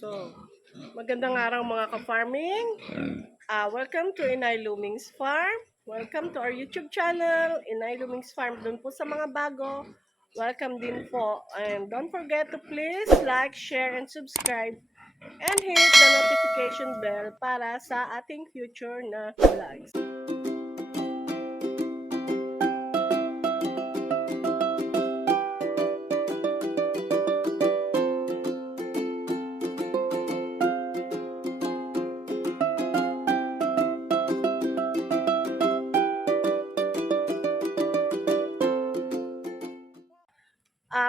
So, magandang araw mga ka-farming. Welcome to Inay Lumings Farm. Welcome to our YouTube channel, Inay Lumings Farm. Doon po sa mga bago, welcome din po. And don't forget to please like, share, and subscribe. And hit the notification bell para sa ating future na vlogs.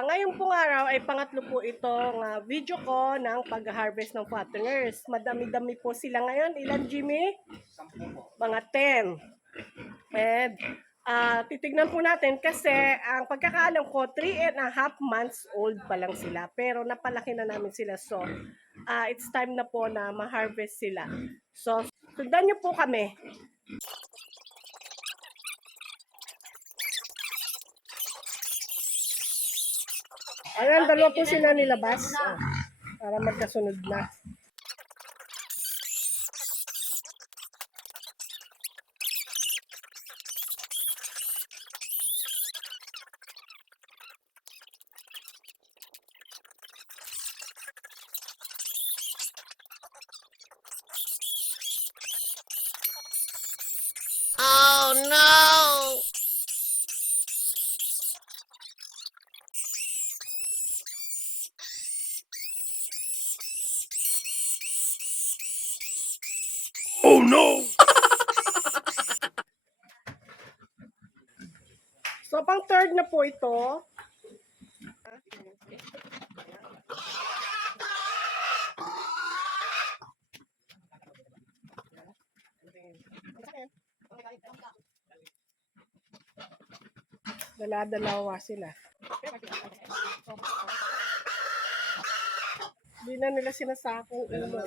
Ngayon pong araw ay pangatlo po itong video ko ng pag-harvest ng fatteners. Madami-dami po sila ngayon. Ilan, Jimmy? 10 po. Mga 10. And titignan po natin kasi ang pagkakaalam ko, 3.5 months old pa lang sila. Pero napalaki na namin sila. So, it's time na po na ma-harvest sila. So, sundan niyo po kami. Ayan, dalawa po sila nilabas. Para magkasunod na. Oh no! Oh no! So, pang third na po ito. Dala-dalawa sila. Hindi na nila sinasakong ulo.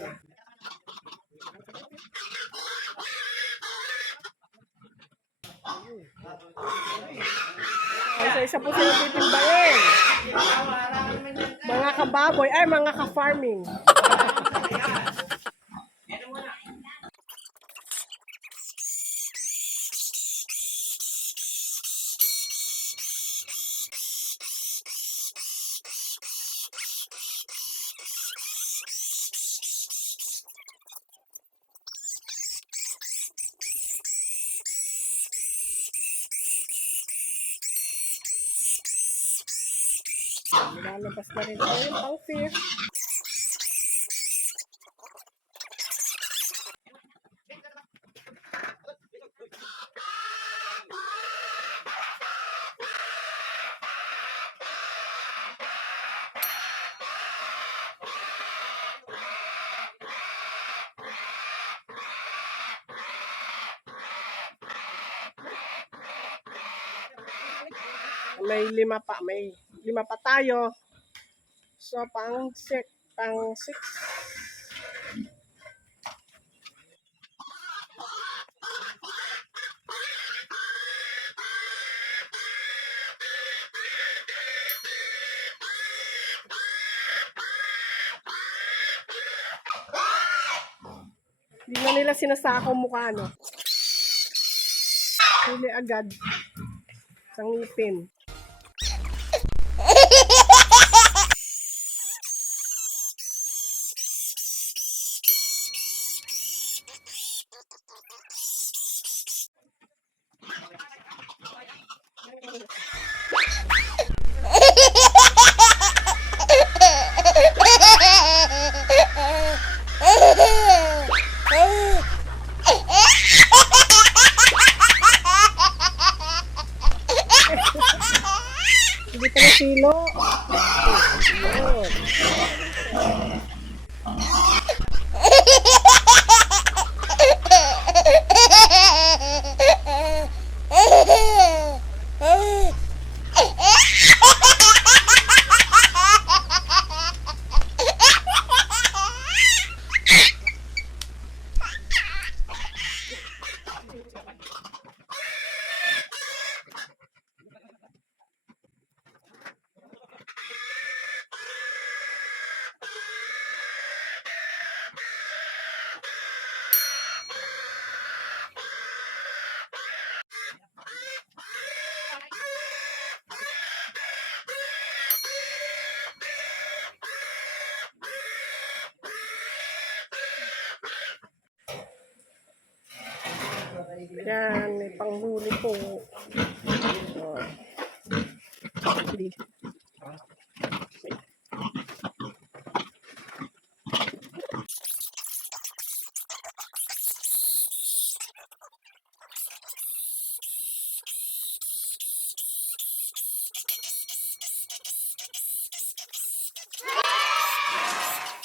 Isa-isa po sila titimbahin. Mga kababoy, ay mga ka-farming. Lalabas na rin tayo pang fifth. May lima pa tayo. So, pang 6. Hindi na nila sinasakong mukha, no? Huli agad. Sa ngipin. Hindi pa na silo. Yan, may panghuli po. Oh.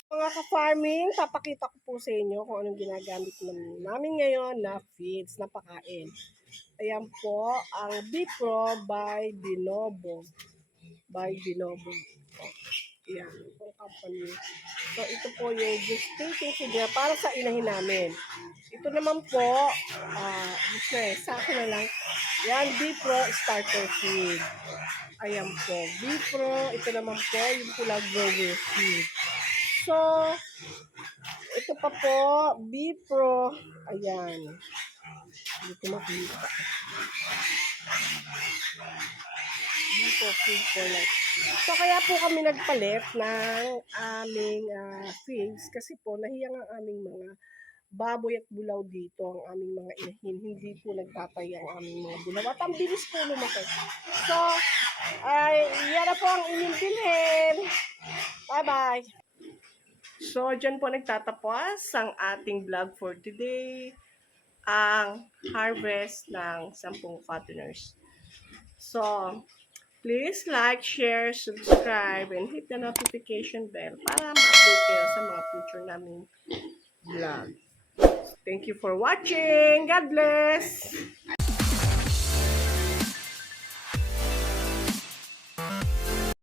Mga ka-farming, papakita ko po sa inyo kung anong ginagamit namin ngayon na feeds, na pakain. Ayan po, ang Bipro by Binobo. By Binobo. Ayan, itong company. So, ito po yung gestating feed niya para sa inahin namin. Ito naman po, sa akin na lang, yan, Bipro starter feed. Ayan po, Bipro, ito naman po, yung pula grower feed. So, ito pa po, Bipro, ayan. Hindi ko makita. Bipro feed for life. So, kaya po kami nagpalit ng aming feeds kasi po nahiyang ang aming mga baboy at bulaw dito, ang aming mga inahin. Hindi po nagtatay ang aming mga bulaw. At ang bilis po lumaki. So, yan na po ang inyong bilhin. Bye-bye! So, dyan po nagtatapos ang ating vlog for today. Ang harvest ng 10 fatteners. So, please like, share, subscribe, and hit the notification bell para ma-update kayo sa mga future naming vlog. Thank you for watching. God bless!